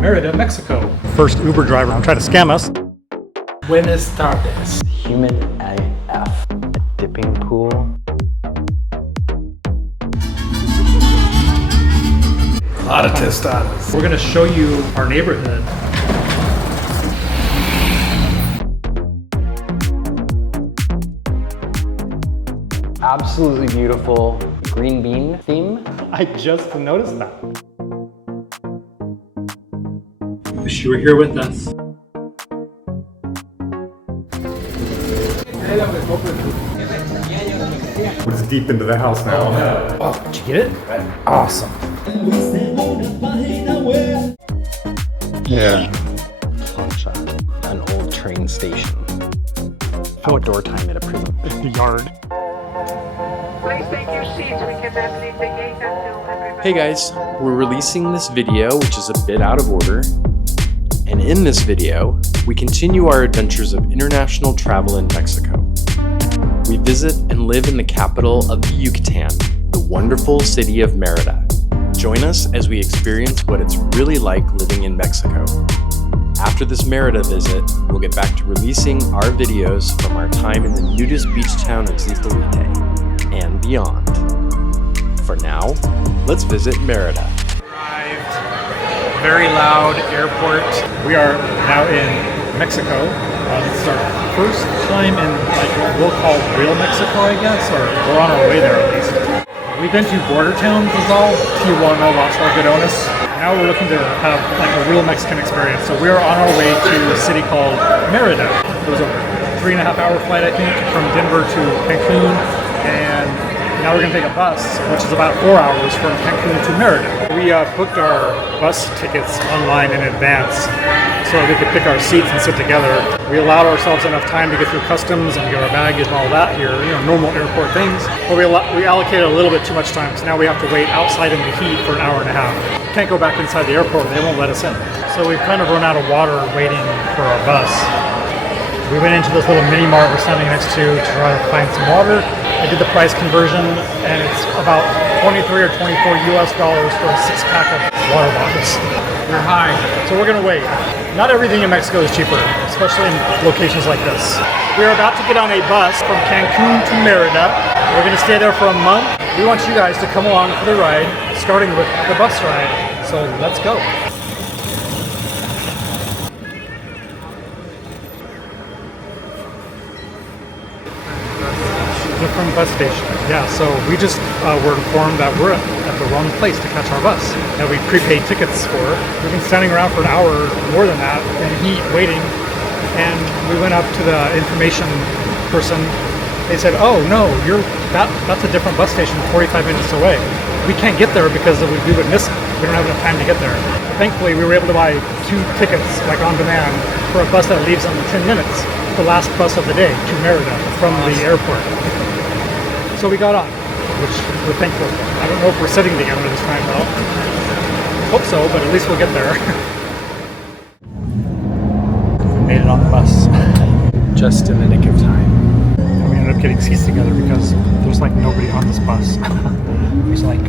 Merida, Mexico. First Uber driver trying to scam us. Buenas tardes. Humid AF. A dipping pool. A lot of tostadas. We're gonna show you our neighborhood. Absolutely beautiful green bean theme. I just noticed that. Wish you were here with us. We're just deep into the house now. Oh, did you get it? Awesome. Yeah. Plancha, an old train station. Outdoor time at a prison. The yard. Please take your seats. We cannot leave the gate until everybody... Hey guys, we're releasing this video, which is a bit out of order. And in this video, we continue our adventures of international travel in Mexico. We visit and live in the capital of the Yucatán, the wonderful city of Merida. Join us as we experience what it's really like living in Mexico. After this Merida visit, we'll get back to releasing our videos from our time in the nudist beach town of Distrito and beyond. For now, let's visit Merida. Very loud airport. We are now in Mexico. This is our first time in what we'll call real Mexico, I guess, or we're on our way there at least. We've been to border towns as well, Tijuana, Las Vegas. Now we're looking to have like a real Mexican experience. So we're on our way to a city called Merida. It was a 3.5-hour flight, I think, from Denver to Cancun, and now we're going to take a bus, which is about 4 hours from Cancun to Merida. We booked our bus tickets online in advance so we could pick our seats and sit together. We allowed ourselves enough time to get through customs and get our baggage and all that here, normal airport things. But we allocated a little bit too much time, so now we have to wait outside in the heat for an hour and a half. Can't go back inside the airport, they won't let us in. So we've kind of run out of water waiting for our bus. We went into this little mini mart we're standing next to try to find some water. I did the price conversion, and it's about 23 or 24 US dollars for a 6-pack of water bottles. We're high, so we're gonna wait. Not everything in Mexico is cheaper, especially in locations like this. We're about to get on a bus from Cancun to Merida. We're gonna stay there for a month. We want you guys to come along for the ride, starting with the bus ride. So let's go. Different bus station. Yeah, so we just were informed that we're at the wrong place to catch our bus that we prepaid tickets for. We've been standing around for an hour, more than that, in heat waiting, and we went up to the information person. They said, "Oh no, that's a different bus station 45 minutes away. We can't get there because we would miss it. We don't have enough time to get there." Thankfully, we were able to buy 2 tickets, like on demand, for a bus that leaves in 10 minutes. The last bus of the day to Merida from the airport. So we got on, which we're thankful for. I don't know if we're sitting together this time though. Hope so, but at least we'll get there. We made it on the bus. Just in the nick of time. And we ended up getting seats together because there's like nobody on this bus. There's like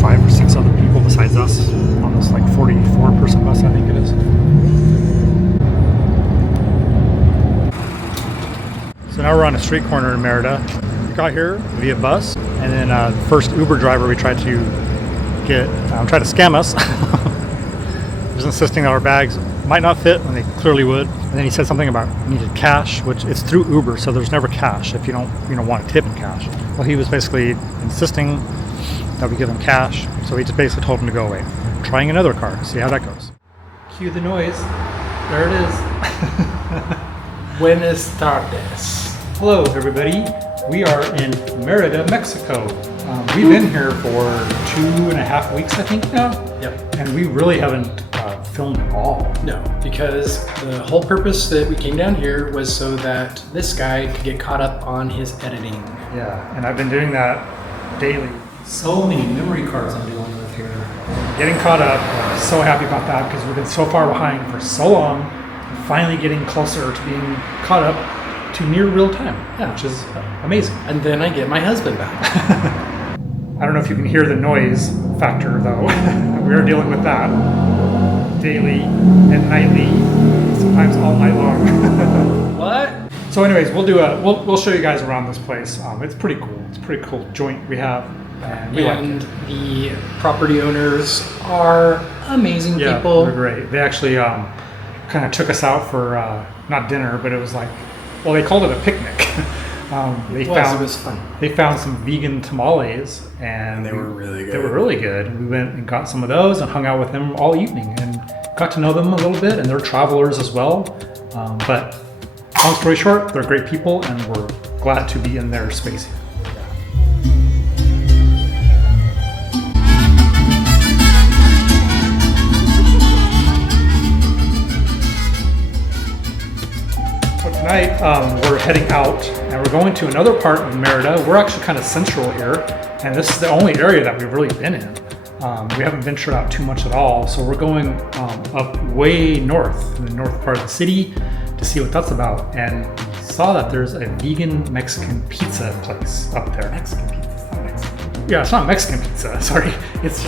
5 or 6 other people besides us on this like 44-person bus, I think it is. So now we're on a street corner in Merida. We got here via bus, and then the first Uber driver we tried to get tried to scam us. He was insisting that our bags might not fit when they clearly would. And then he said something about needed cash, which it's through Uber, so there's never cash if you don't want a tip in cash. Well, he was basically insisting that we give him cash, so we just basically told him to go away. Trying another car, see how that goes. Cue the noise. There it is. Buenas tardes. Hello everybody, we are in Merida, Mexico. We've been here for 2.5 weeks, I think now. Yep. And we really haven't filmed at all. No, because the whole purpose that we came down here was so that this guy could get caught up on his editing. Yeah, and I've been doing that daily. So many memory cards I'm dealing with here. Getting caught up, I'm so happy about that because we've been so far behind for so long. Finally getting closer to being caught up to near real time, which is amazing. And then I get my husband back. I don't know if you can hear the noise factor though. We are dealing with that. daily and nightly, sometimes all night long. What? So anyways, we'll show you guys around this place. It's pretty cool. It's a pretty cool joint we have. And we like And it. the property owners are amazing Yeah, people. they're great. They actually kind of took us out for not dinner, but it was like, well, they called it a picnic. It was fun. They found some vegan tamales, and they were really They were good. really good. We went and got some of those and hung out with them all evening and got to know them a little bit. And they're travelers as well. But long story short, they're great people, and we're glad to be in their space here. So tonight we're heading out and we're going to another part of Merida. We're actually kind of central here, and this is the only area that we've really been in. We haven't ventured out too much at all, so we're going up way north, in the north part of the city, to see what that's about. And we saw that there's a vegan Mexican pizza place up there. Mexican pizza. It's not Mexican. Yeah, it's not Mexican pizza. Sorry, it's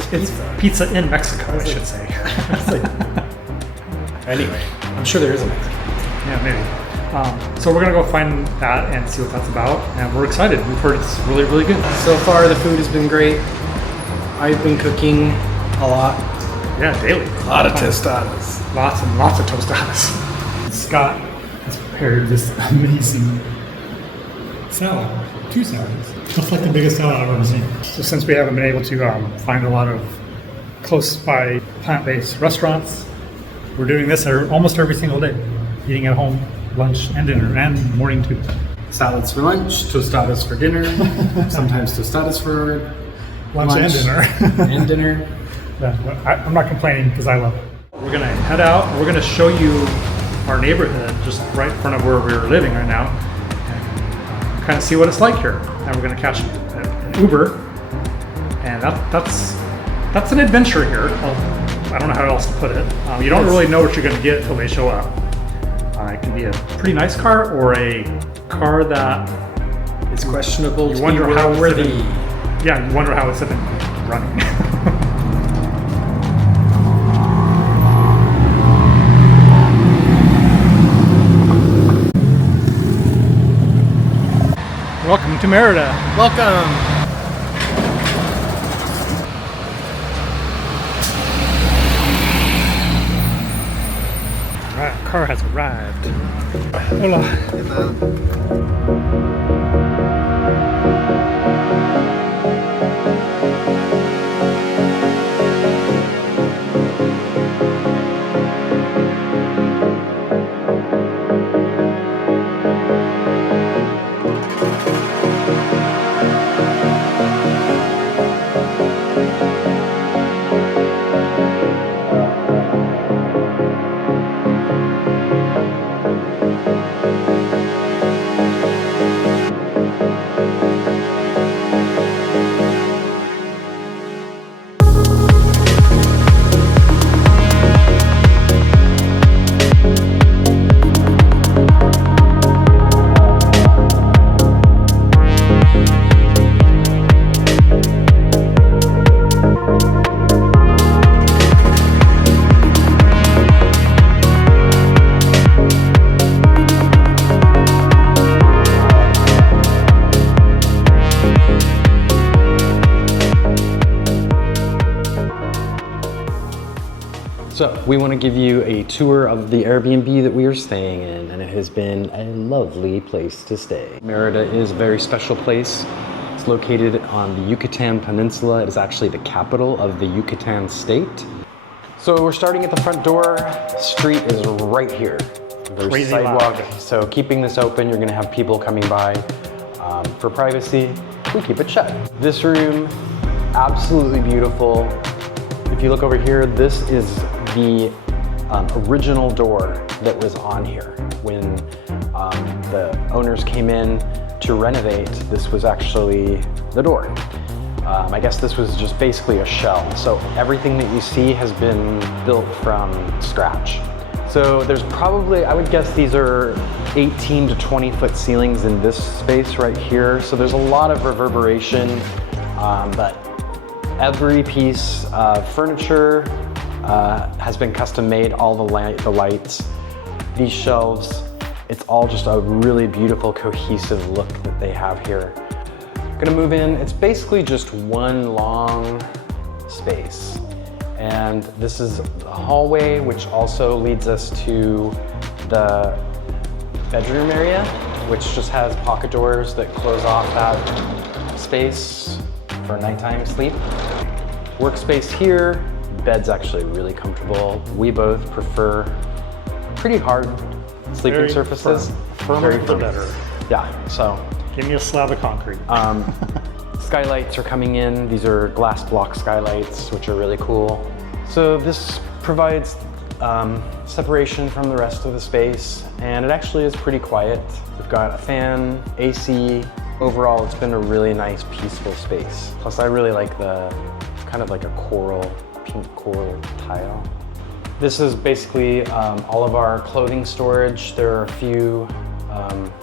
pizza in Mexico, I should say. Anyway, I'm sure there is a Mexican. Yeah, maybe. So we're gonna go find that and see what that's about, and we're excited. We've heard it's really, really good. So far, the food has been great. I've been cooking a lot. Yeah, daily. A lot of tostadas. Lots and lots of tostadas. Scott has prepared this amazing salad. 2 salads. Just like the biggest salad I've ever seen. So since we haven't been able to find a lot of close by plant-based restaurants, we're doing this almost every single day. Eating at home, lunch and dinner, and morning too. Salads for lunch, tostadas for dinner, sometimes tostadas for Lunch and dinner. and dinner. Yeah, but I'm not complaining because I love it. We're gonna head out. And we're gonna show you our neighborhood just right in front of where we're living right now, and kind of see what it's like here. And we're gonna catch an Uber, and that's an adventure here. Well, I don't know how else to put it. You don't really know what you're gonna get until they show up. It can be a pretty nice car or a car that It's questionable. you wonder how it's worthy. even, yeah, you wonder how it's even running. Welcome to Merida. Welcome. All right, car has arrived. Hola. So we want to give you a tour of the Airbnb that we are staying in, and it has been a lovely place to stay. Merida is a very special place. It's located on the Yucatán Peninsula. It is actually the capital of the Yucatán state. So we're starting at the front door. Street is right here. There's Crazy sidewalk. loud. So keeping this open, you're going to have people coming by. For privacy, we keep it shut. This room, absolutely beautiful. If you look over here, this is the original door that was on here. When the owners came in to renovate, this was actually the door. I guess this was just basically a shell. So everything that you see has been built from scratch. So there's probably, I would guess these are 18 to 20 foot ceilings in this space right here. So there's a lot of reverberation, but every piece of furniture, has been custom made, all the lights, these shelves. It's all just a really beautiful, cohesive look that they have here. Gonna move in, it's basically just one long space. And this is the hallway, which also leads us to the bedroom area, which just has pocket doors that close off that space for nighttime sleep. Workspace here, bed's actually really comfortable. We both prefer pretty hard sleeping Very surfaces. Firmer Very the firm. better. Yeah, so. Give me a slab of concrete. Skylights are coming in. These are glass block skylights, which are really cool. So this provides separation from the rest of the space, and it actually is pretty quiet. We've got a fan, AC. Overall, it's been a really nice, peaceful space. Plus, I really like the kind of like a coral, pink coral tile. This is basically all of our clothing storage. There are a few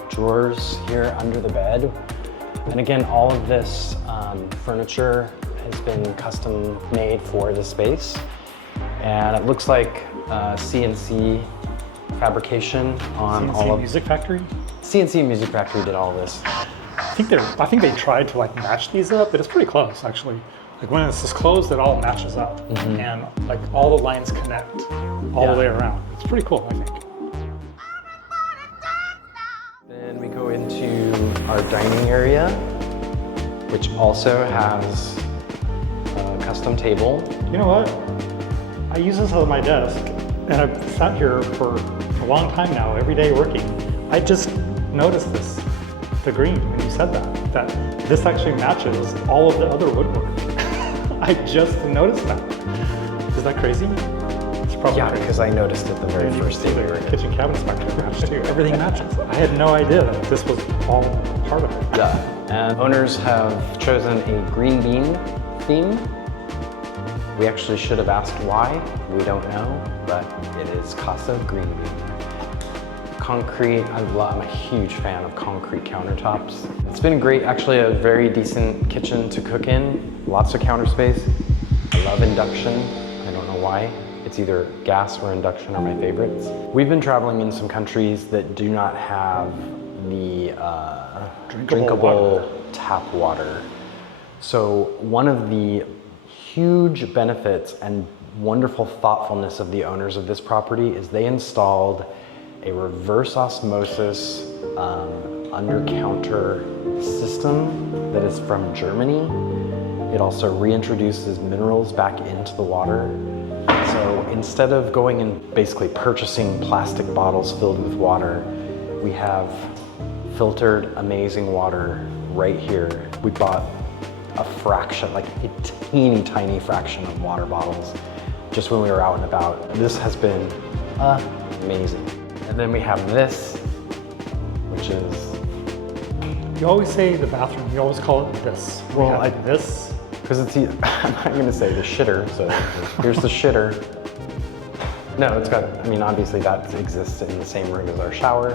drawers here under the bed. And again, all of this furniture has been custom made for the space. And it looks like CNC fabrication on all of Music Factory? CNC Music Factory did all this. I think they tried to like match these up, but it's pretty close actually. Like when this is closed, it all matches up, and like all the lines connect all the way around. It's pretty cool, I think. Then we go into our dining area, which also has a custom table. You know what? I use this on my desk, and I've sat here for a long time now, every day working. I just noticed this, the green, when you said that this actually matches all of the other woodwork. I just noticed that. Is that crazy? It's probably Yeah, crazy. because I noticed it the very And you first can see day we were the in. kitchen cabinets back there match too. Everything matches. I had no idea that this was all part of it. Yeah, and owners have chosen a green bean theme. We actually should have asked why. We don't know, but it is Casa Green Bean. Concrete, I'm a huge fan of concrete countertops. It's been great, actually a very decent kitchen to cook in. Lots of counter space. I love induction. I don't know why. It's either gas or induction are my favorites. We've been traveling in some countries that do not have the drinkable tap water. So one of the huge benefits and wonderful thoughtfulness of the owners of this property is they installed a reverse osmosis under-counter system that is from Germany. It also reintroduces minerals back into the water. So instead of going and basically purchasing plastic bottles filled with water, we have filtered amazing water right here. We bought a fraction, like a teeny tiny fraction of water bottles just when we were out and about. This has been amazing. And then we have this, which is... You always say the bathroom, you always call it this. Well, this. Because it's, I'm not gonna say the shitter, so here's the shitter. No, it's got, I mean, obviously that exists in the same room as our shower,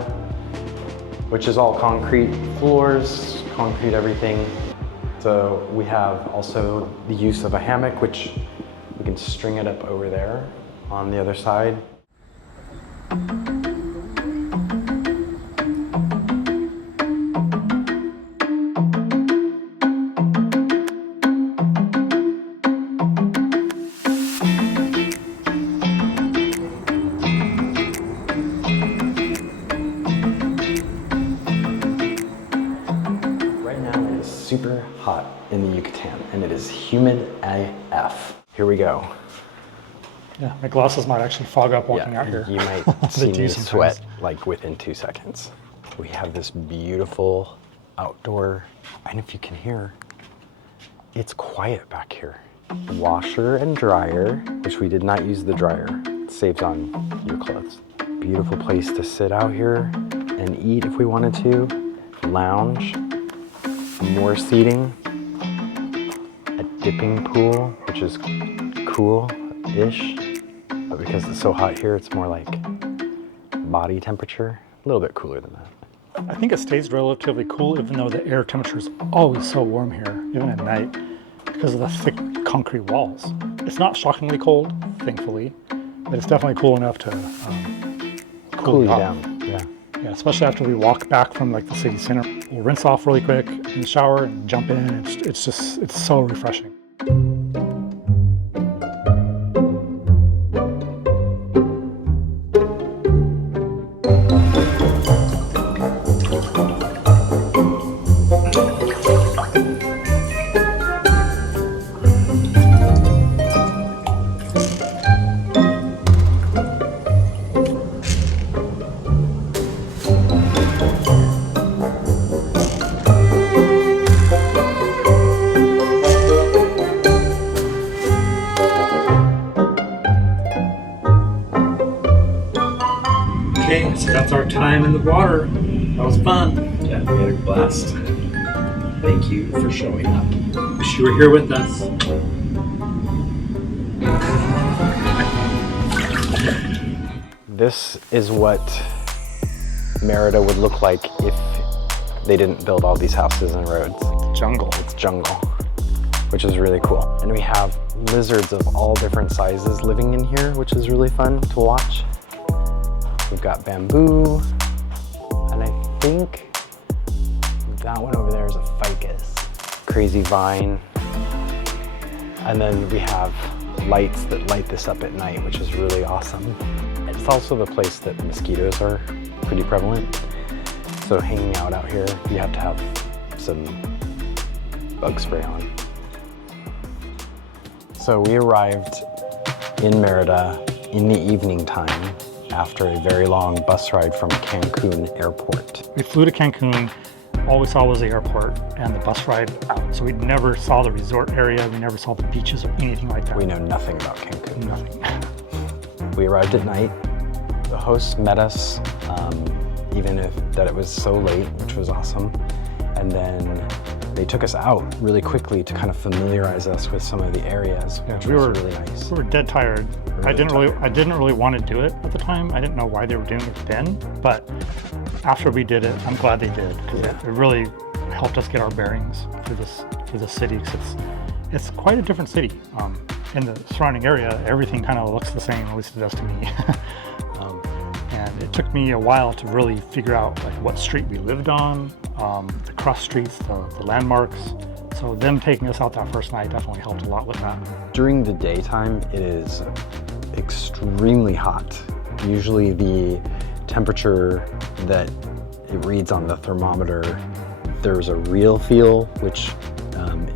which is all concrete floors, concrete everything. So we have also the use of a hammock, which we can string it up over there on the other side. Super hot in the Yucatan, and it is humid AF. Here we go. Yeah, my glasses might actually fog up walking out here. You might see do me sometimes. sweat like within 2 seconds. We have this beautiful outdoor, and if you can hear, it's quiet back here. Washer and dryer, which we did not use the dryer. It saves on your clothes. Beautiful place to sit out here and eat if we wanted to. Lounge. More seating, a dipping pool, which is cool-ish, but because it's so hot here, it's more like body temperature, a little bit cooler than that. I think it stays relatively cool even though the air temperature is always so warm here, even at night, because of the thick concrete walls. It's not shockingly cold, thankfully, but it's definitely cool enough to Cool you off. down. Yeah. Yeah, especially after we walk back from like the city center. We'll rinse off really quick in the shower and jump in. It's so refreshing. Okay, so that's our time in the water. That was fun. Yeah, we had a blast. Thank you for showing up. Wish you were here with us. This is what Merida would look like if they didn't build all these houses and roads. Jungle. It's jungle, which is really cool. And we have lizards of all different sizes living in here, which is really fun to watch. We've got bamboo, and I think that one over there is a ficus. Crazy vine. And then we have lights that light this up at night, which is really awesome. It's also the place that mosquitoes are pretty prevalent. So hanging out here, you have to have some bug spray on. So we arrived in Merida in the evening time after a very long bus ride from Cancun Airport. We flew to Cancun. All we saw was the airport and the bus ride out. So we never saw the resort area. We never saw the beaches or anything like that. We know nothing about Cancun. Nothing. We arrived at night. The hosts met us, even if that it was so late, which was awesome. And then they took us out really quickly to kind of familiarize us with some of the areas, which was really nice. We were dead tired. I didn't really want to do it at the time. I didn't know why they were doing it then, but after we did it, I'm glad they did, because it really helped us get our bearings for this city. Because it's quite a different city. In the surrounding area, everything kind of looks the same, at least it does to me. And it took me a while to really figure out like what street we lived on, the cross streets, the landmarks. So them taking us out that first night definitely helped a lot with that. During the daytime, it is extremely hot. Usually the temperature that it reads on the thermometer, there's a real feel, which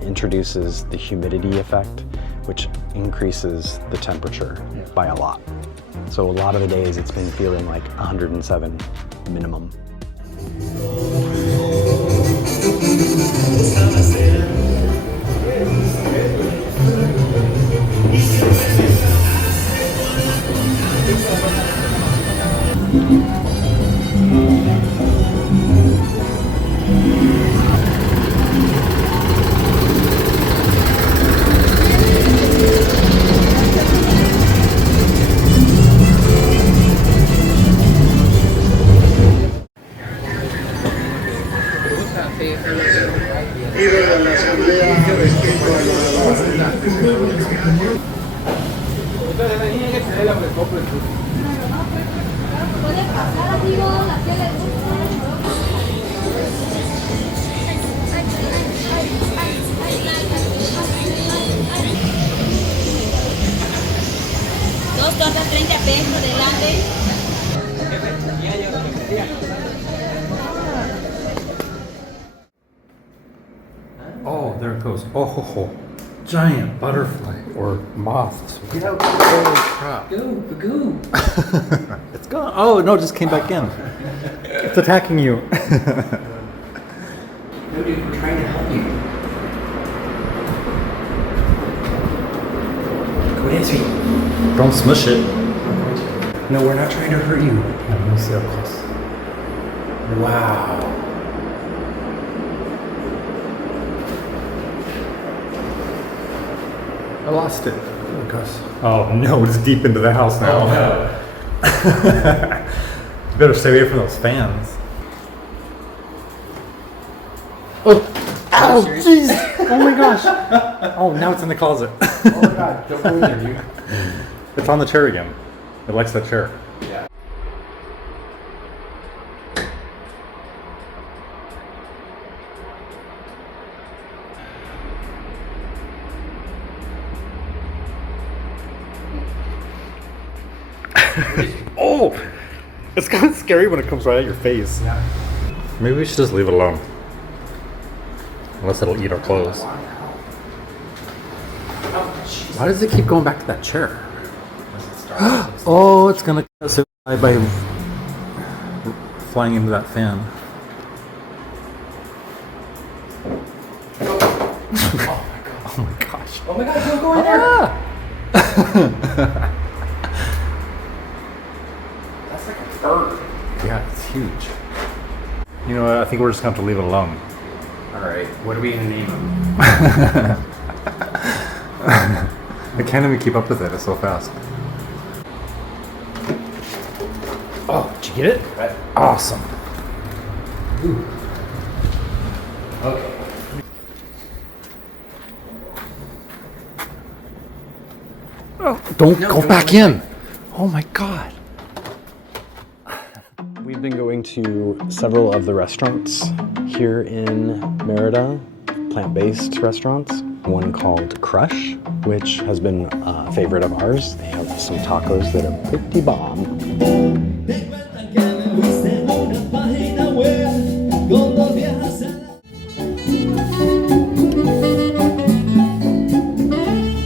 introduces the humidity effect, which increases the temperature by a lot. So a lot of the days it's been feeling like 107 minimum. Dos tortas 30 pesos delante. Oh, there it goes. Oh, ho, ho. Giant butterfly or moths. Holy crap. Go. It's gone. Oh, no, it just came back in. It's attacking you. No, dude, we're trying to help you. Go answer you. Don't smush it. No, we're not trying to hurt you. Let me see up close. Wow. I lost it. Oh, gosh. Oh no, it's deep into the house now. Oh, no. You better stay away from those fans. Oh, Ow, jeez! Oh my gosh! Oh, now it's in the closet. Oh my god, don't go in there, you. It's on the chair again. It likes that chair. Yeah. Oh! It's kind of scary when it comes right at your face. Yeah. Maybe we should just leave it alone. Unless it'll eat our clothes. Why does it keep going back to that chair? Oh, it's gonna survive by flying into that fan. Oh my gosh. Oh my god, don't go in there! That's like a bird. Yeah, it's huge. You know what? I think we're just going to have to leave it alone. Alright, what are we gonna name him? I can't even keep up with it. It's so fast. Oh, did you get it? Right. Awesome. Okay. Don't go back in. Oh my god. We've been going to several of the restaurants here in Merida, plant-based restaurants. One called Crush, which has been a favorite of ours. They have some tacos that are pretty bomb.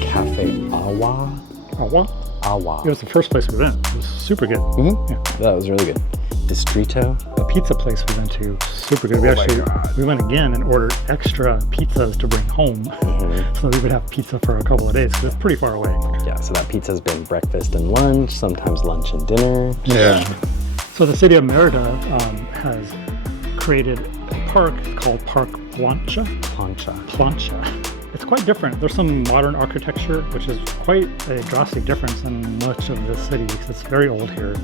Cafe Awa. Oh, Awa. it was the first place we went. It was super good. Mm-hmm. Yeah. That was really good. Distrito. The pizza place we went to, super good. We went again and ordered extra pizzas to bring home, so we would have pizza for a couple of days because it's pretty far away. Yeah, so that pizza's been breakfast and lunch, sometimes lunch and dinner. Yeah. So the city of Merida has created a park called Parque Plancha. Plancha. It's quite different. There's some modern architecture, which is quite a drastic difference in much of the city because it's very old here.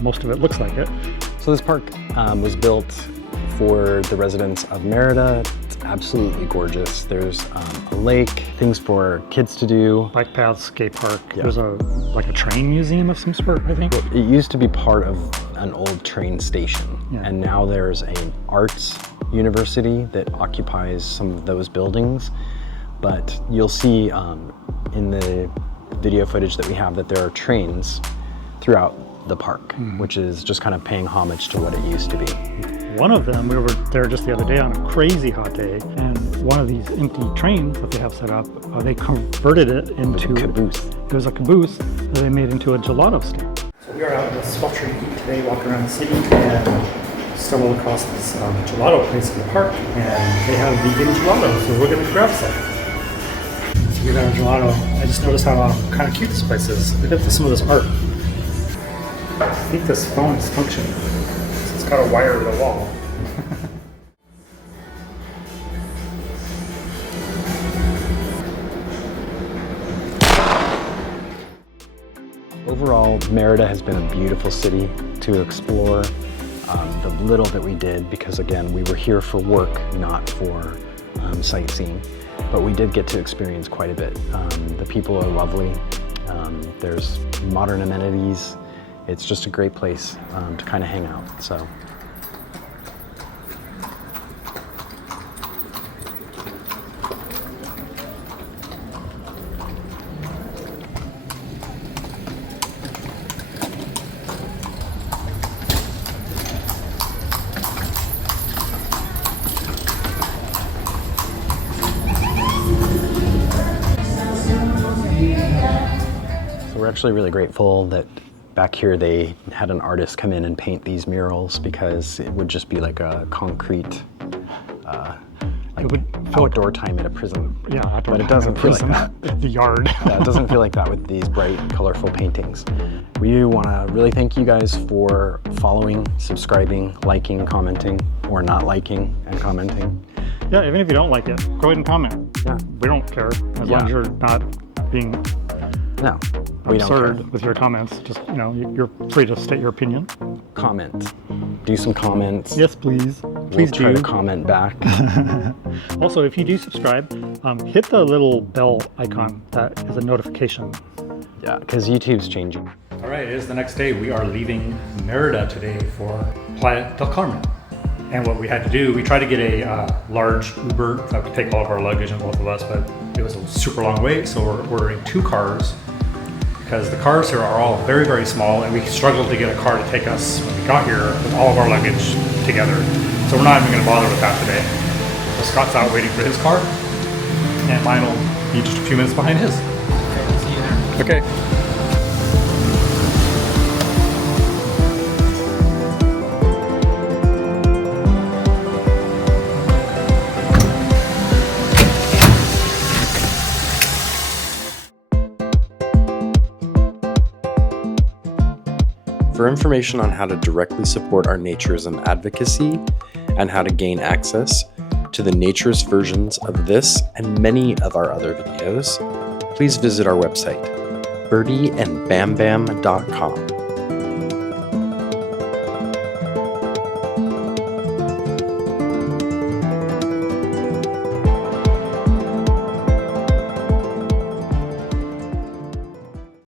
Most of it looks like it. So this park was built for the residents of Merida. It's absolutely gorgeous. There's a lake, things for kids to do. Bike paths, skate park. Yeah. There's like a train museum of some sort, I think. It used to be part of an old train station, Yeah. and now there's an arts university that occupies some of those buildings. But you'll see in the video footage that we have that there are trains throughout the park, which is just kind of paying homage to what it used to be. One of them, we were there just the other day on a crazy hot day, and one of these empty trains that they have set up, they converted it into a caboose. It was a caboose that they made into a gelato stand. So we are out in the sweltering heat today, walking around the city, and stumbled across this gelato place in the park, and they have vegan gelato, so we're gonna grab some. So we got our gelato. I just noticed how kind of cute this place is. Look at some of this art. I think this phone is functioning. It's got a wire to the wall. Overall, Merida has been a beautiful city to explore. The little that we did, because again, we were here for work, not for sightseeing, but we did get to experience quite a bit. The people are lovely. There's modern amenities. It's just a great place to kind of hang out. So. We're actually really grateful that back here they had an artist come in and paint these murals, because it would just be like a concrete outdoor time at a prison. Yeah, outdoor but it time doesn't at a feel like prison. that. The yard. Yeah, it doesn't feel like that with these bright, colorful paintings. We want to really thank you guys for following, subscribing, liking, commenting, or not liking and commenting. Yeah, even if you don't like it, go ahead and comment. Yeah. We don't care, as long as you're not being No, we don't care. absurd with your comments. Just, you're free to state your opinion. Comment. Do some comments. Yes, please. Please try do. to comment back. Also, if you do subscribe, hit the little bell icon that is a notification. Yeah, because YouTube's changing. All right, it is the next day. We are leaving Merida today for Playa del Carmen. And what we had to do, we tried to get a large Uber that would take all of our luggage and both of us, but it was a super long wait, so we're ordering 2 cars because the cars here are all very, very small, and we struggled to get a car to take us when we got here with all of our luggage together. So we're not even going to bother with that today. So Scott's out waiting for his car, and mine will be just a few minutes behind his. Okay, we'll see you there. Okay. For information on how to directly support our naturism advocacy and how to gain access to the naturist versions of this and many of our other videos, please visit our website, birdieandbambam.com.